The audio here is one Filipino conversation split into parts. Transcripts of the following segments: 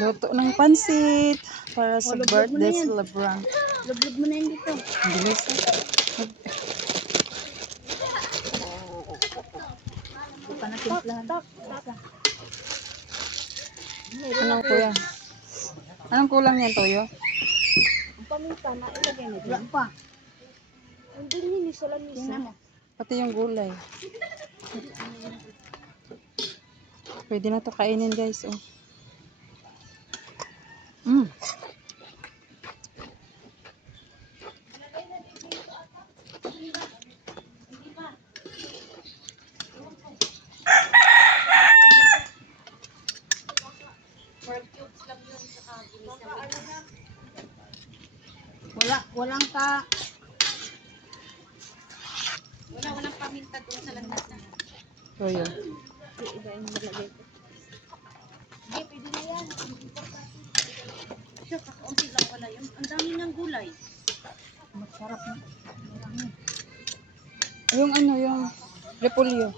Luto ng pansit para sa birthday celebrant. Lublog mo na yun dito. Ang bilis. Hindi pa natimplahan. Anong kuya? Anong kulang niyan, Toyo? Ang paminta na ilagay na dyan. Wala pa. Hindi nini sa lamisa. Pati yung gulay. Pwede na to kainin, guys. Oh. Walang ka. Walang paminta doon sa lamisa. Toyo. Iba yung malagay ko. Hindi, pwede na yan. Siya, kakaunti lang pala yun. Ang dami ng gulay. Masarap na. Yung ano, yung repolyo.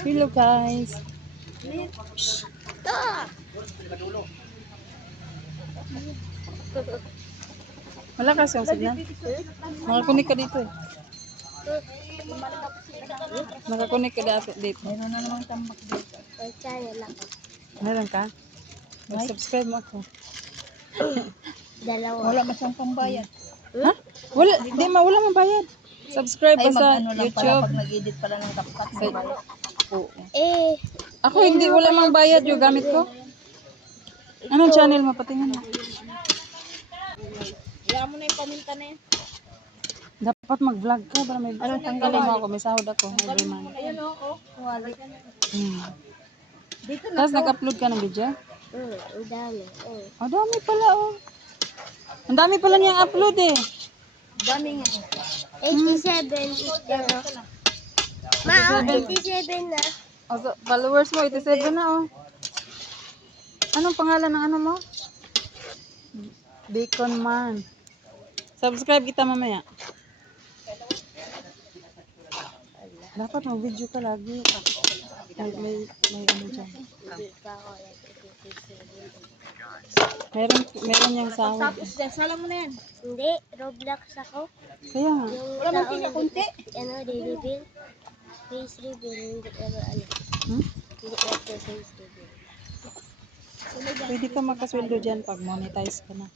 Hello, guys. Wala kasi yung signal. Makakunik ka dito eh. Makakunik ka dito. Meron na namang tambak dito. Meron ka? Mag-subscribe mo ako. Wala masyang pambayad. Ha? Wala, di wala mang bayad. Subscribe Ay, pa sa mag-ano lang pala YouTube. pag nag-edit pala ng kapkat. Oo. Ako hindi, wala mang bayad yung gamit ko. Anong channel mo? Patingin mo. Kaya mo na yung paminta na yan. Dapat mag-vlog ka para may tanggalin mo ako. May sahod ako every month. Ayun o. Wali. Dito na. Tapos nag-upload ka ng video? Ang dami. Ang dami pala oh. Ang dami pala niyang upload eh. Dami nga. 87 Ma, 87 na. Oh, so, followers mo, 87 na oh. Anong pangalan ng ano mo? Bacon Man. Subscribe kita mamaya. Dapat mag-video ka lagi. May ano dyan. Meron yung sahod. Tapos sala mo na yan. Hindi, Roblox ako. Kaya nga. Wala mang kinyakunti. Ano, daily bill. Face reveal. Hindi pero ano. Hindi ako face reveal. Pwede ka magkasweldo dyan pag monetize ka na.